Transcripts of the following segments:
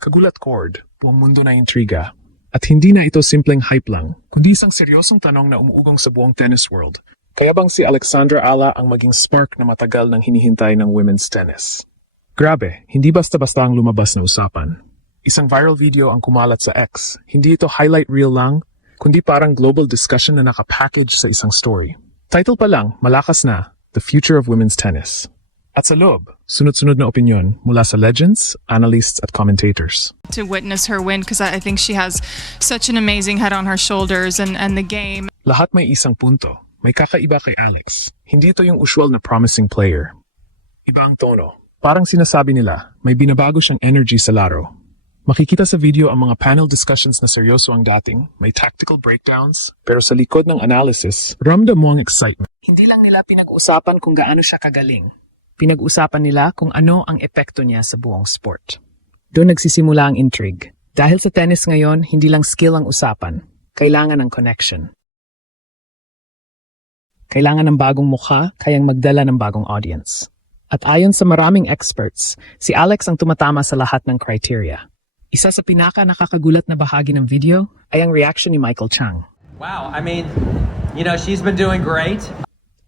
Kagulat Cord, buong mundo na intriga. At hindi na ito simpleng hype lang, kundi isang seryosong tanong na umuugong sa buong tennis world. Kaya bang si Alexandra Ala ang maging spark na matagal nang hinihintay ng women's tennis? Grabe, hindi basta-basta ang lumabas na usapan. Isang viral video ang kumalat sa X. Hindi ito highlight reel lang, kundi parang global discussion na nakapackage sa isang story. Title pa lang, malakas na, The Future of Women's Tennis. At sa loob, sunod-sunod na opinyon mula sa legends, analysts at commentators. To witness her win because I think she has such an amazing head on her shoulders and the game. Lahat may isang punto. May kakaiba kay Alex. Hindi ito yung usual na promising player. Iba ang tono. Parang sinasabi nila, may binabago siyang energy sa laro. Makikita sa video ang mga panel discussions na seryoso ang dating, may tactical breakdowns, pero sa likod ng analysis, ramdam mo ang excitement. Hindi lang nila pinag-usapan kung gaano siya kagaling. Pinag-usapan nila kung ano ang epekto niya sa buong sport. Doon nagsisimula ang intrigue. Dahil sa tennis ngayon, hindi lang skill ang usapan. Kailangan ng connection. Kailangan ng bagong mukha, kayang magdala ng bagong audience. At ayon sa maraming experts, si Alex ang tumatama sa lahat ng criteria. Isa sa pinaka-nakakagulat na bahagi ng video ay ang reaction ni Michael Chang. Wow, I mean, she's been doing great.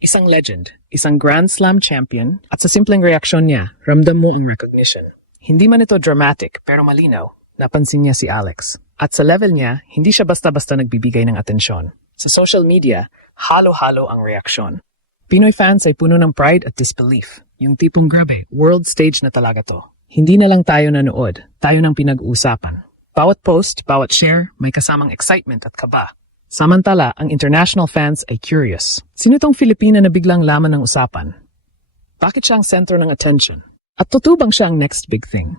Isang legend, isang Grand Slam champion, at sa simpleng reaksyon niya, ramdam mo ang recognition. Hindi man ito dramatic, pero malinaw. Napansin niya si Alex. At sa level niya, hindi siya basta-basta nagbibigay ng atensyon. Sa social media, halo-halo ang reaksyon. Pinoy fans ay puno ng pride at disbelief. Yung tipong grabe, world stage na talaga to. Hindi na lang tayo nanood, tayo nang pinag-uusapan. Bawat post, bawat share, may kasamang excitement at kaba. Samantala, ang international fans ay curious. Sino tong Filipina na biglang laman ng usapan? Bakit siya ang sentro ng attention? At totoo bang siya ang next big thing?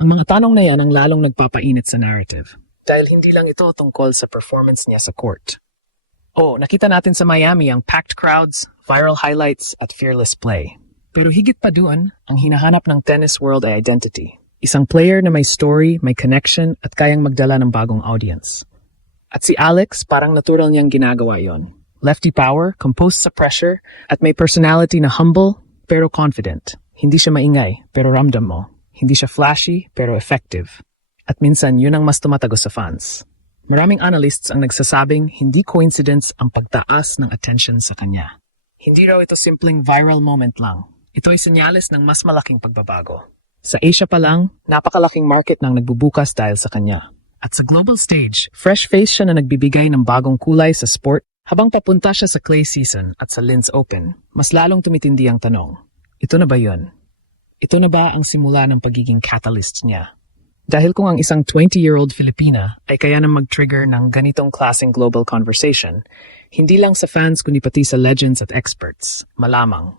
Ang mga tanong na yan ang lalong nagpapainit sa narrative. Dahil hindi lang ito tungkol sa performance niya sa court. Nakita natin sa Miami ang packed crowds, viral highlights at fearless play. Pero higit pa doon, ang hinahanap ng tennis world ay identity. Isang player na may story, may connection at kayang magdala ng bagong audience. At si Alex, parang natural niyang ginagawa yon. Lefty power, composed sa pressure, at may personality na humble, pero confident. Hindi siya maingay, pero ramdam mo. Hindi siya flashy, pero effective. At minsan, yun ang mas tumatago sa fans. Maraming analysts ang nagsasabing hindi coincidence ang pagtaas ng attention sa kanya. Hindi raw ito simpleng viral moment lang. Ito ay senyales ng mas malaking pagbabago. Sa Asia pa lang, napakalaking market nang nagbubukas dahil sa kanya. At sa global stage, fresh face siya na nagbibigay ng bagong kulay sa sport habang papunta siya sa clay season at sa Linz Open. Mas lalong tumitindi ang tanong, ito na ba yun? Ito na ba ang simula ng pagiging catalyst niya? Dahil kung ang isang 20-year-old Filipina ay kaya nang mag-trigger ng ganitong klaseng global conversation, hindi lang sa fans kundi pati sa legends at experts, malamang.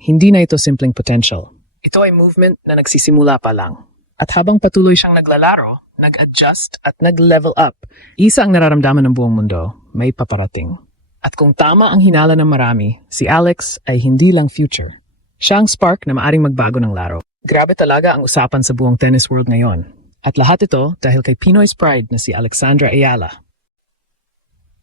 Hindi na ito simpleng potential. Ito ay movement na nagsisimula pa lang. At habang patuloy siyang naglalaro, nag-adjust at nag-level up, isa ang nararamdaman ng buong mundo, may paparating. At kung tama ang hinala ng marami, si Alex ay hindi lang future. Siya ang spark na maaring magbago ng laro. Grabe talaga ang usapan sa buong tennis world ngayon. At lahat ito dahil kay Pinoy's pride na si Alexandra Ayala.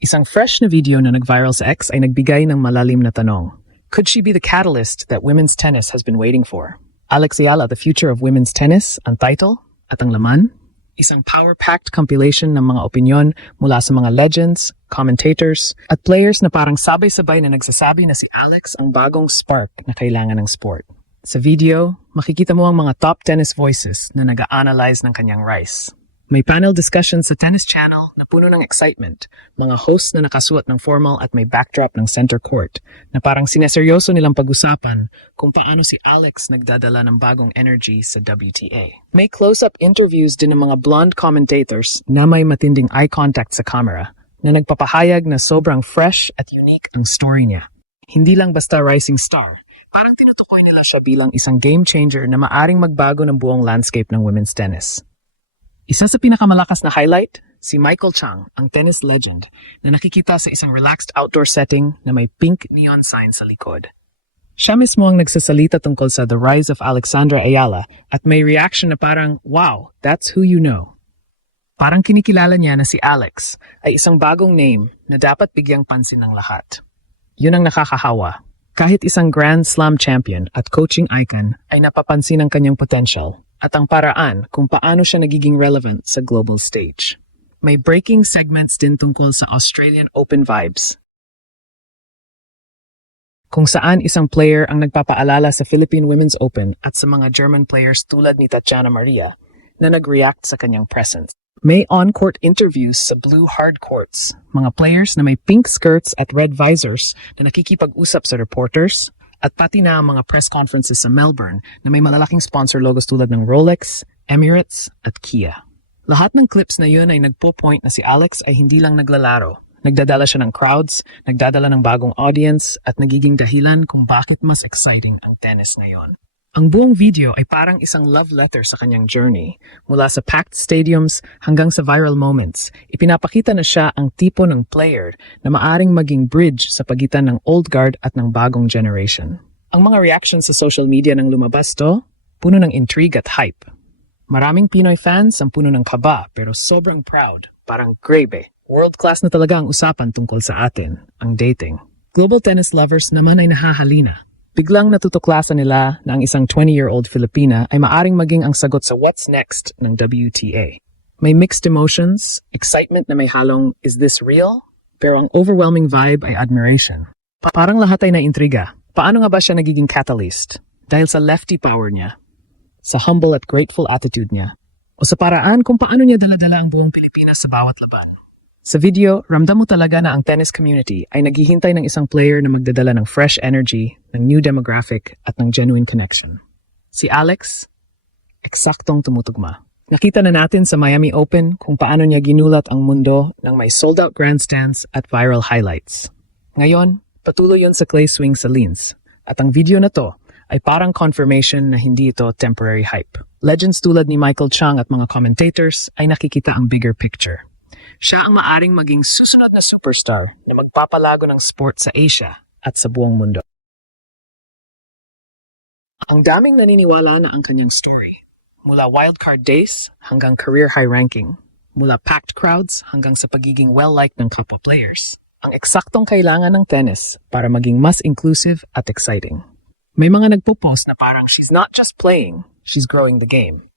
Isang fresh na video na nag-viral sa X ay nagbigay ng malalim na tanong. Could she be the catalyst that women's tennis has been waiting for? Alex Ayala, The Future of Women's Tennis, ang title at ang laman. Isang power-packed compilation ng mga opinyon mula sa mga legends, commentators, at players na parang sabay-sabay na nagsasabi na si Alex ang bagong spark na kailangan ng sport. Sa video, makikita mo ang mga top tennis voices na nag-a-analyze ng kanyang rise. May panel discussion sa Tennis Channel na puno ng excitement, mga hosts na nakasuot ng formal at may backdrop ng center court na parang sineseryoso nilang pag-usapan kung paano si Alex nagdadala ng bagong energy sa WTA. May close-up interviews din ng mga blonde commentators na may matinding eye contact sa camera na nagpapahayag na sobrang fresh at unique ang story niya. Hindi lang basta rising star, parang tinutukoy nila siya bilang isang game changer na maaring magbago ng buong landscape ng women's tennis. Isa sa pinakamalakas na highlight, si Michael Chang, ang tennis legend, na nakikita sa isang relaxed outdoor setting na may pink neon sign sa likod. Siya mismo ang nagsasalita tungkol sa The Rise of Alexandra Ayala at may reaction na parang, wow, that's who you know. Parang kinikilala niya na si Alex ay isang bagong name na dapat bigyang pansin ng lahat. Yun ang nakakahawa. Kahit isang Grand Slam champion at coaching icon ay napapansin ang kanyang potential, at ang paraan kung paano siya nagiging relevant sa global stage. May breaking segments din tungkol sa Australian Open vibes, kung saan isang player ang nagpapaalala sa Philippine Women's Open at sa mga German players tulad ni Tatjana Maria na nag-react sa kanyang presence. May on-court interviews sa blue hard courts, mga players na may pink skirts at red visors na nakikipag-usap sa reporters, at pati na ang mga press conferences sa Melbourne na may malalaking sponsor logos tulad ng Rolex, Emirates at Kia. Lahat ng clips na yun ay nagpo-point na si Alex ay hindi lang naglalaro. Nagdadala siya ng crowds, nagdadala ng bagong audience at nagiging dahilan kung bakit mas exciting ang tennis ngayon. Ang buong video ay parang isang love letter sa kanyang journey. Mula sa packed stadiums hanggang sa viral moments, ipinapakita na siya ang tipo ng player na maaring maging bridge sa pagitan ng old guard at ng bagong generation. Ang mga reactions sa social media nang lumabas to, puno ng intrigue at hype. Maraming Pinoy fans ang puno ng kaba pero sobrang proud, parang grabe. World-class na talaga ang usapan tungkol sa atin, ang dating. Global tennis lovers naman ay nahahalina. Biglang natutuklasan nila na ang isang 20-year-old Filipina ay maaring maging ang sagot sa what's next ng WTA. May mixed emotions, excitement na may halong, is this real? Pero ang overwhelming vibe ay admiration. Parang lahat ay naintriga. Paano nga ba siya nagiging catalyst? Dahil sa lefty power niya, sa humble at grateful attitude niya, o sa paraan kung paano niya daladala ang buong Pilipinas sa bawat laban. Sa video, ramdam mo talaga na ang tennis community ay naghihintay ng isang player na magdadala ng fresh energy, ng new demographic, at ng genuine connection. Si Alex, eksaktong tumutugma. Nakita na natin sa Miami Open kung paano niya ginulat ang mundo ng may sold-out grandstands at viral highlights. Ngayon, patuloy yon sa clay swing sa Linz. At ang video na to ay parang confirmation na hindi ito temporary hype. Legends tulad ni Michael Chang at mga commentators ay nakikita ang bigger picture. Siya ang maaring maging susunod na superstar na magpapalago ng sport sa Asia at sa buong mundo. Ang daming naniniwala na ang kanyang story. Mula wildcard days hanggang career high ranking. Mula packed crowds hanggang sa pagiging well-liked ng kapwa players. Ang eksaktong kailangan ng tennis para maging mas inclusive at exciting. May mga nagpo-post na parang she's not just playing, she's growing the game.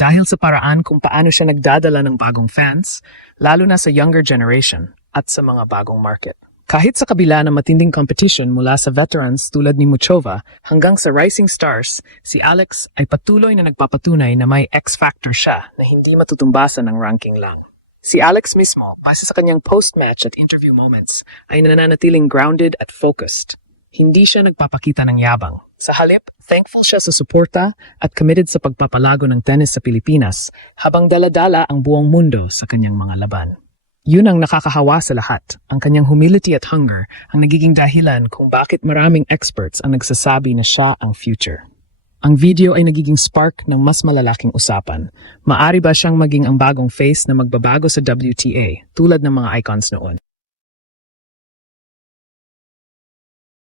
Dahil sa paraan kung paano siya nagdadala ng bagong fans, lalo na sa younger generation at sa mga bagong market. Kahit sa kabila ng matinding competition mula sa veterans tulad ni Muchova hanggang sa rising stars, si Alex ay patuloy na nagpapatunay na may X-factor siya na hindi matutumbasan ng ranking lang. Si Alex mismo, base sa kanyang post-match at interview moments, ay nananatiling grounded at focused. Hindi siya nagpapakita ng yabang. Sa halip, thankful siya sa suporta at committed sa pagpapalago ng tennis sa Pilipinas habang daladala ang buong mundo sa kanyang mga laban. Yun ang nakakahawa sa lahat. Ang kanyang humility at hunger ang nagiging dahilan kung bakit maraming experts ang nagsasabi na siya ang future. Ang video ay nagiging spark ng mas malalaking usapan. Maari ba siyang maging ang bagong face na magbabago sa WTA tulad ng mga icons noon?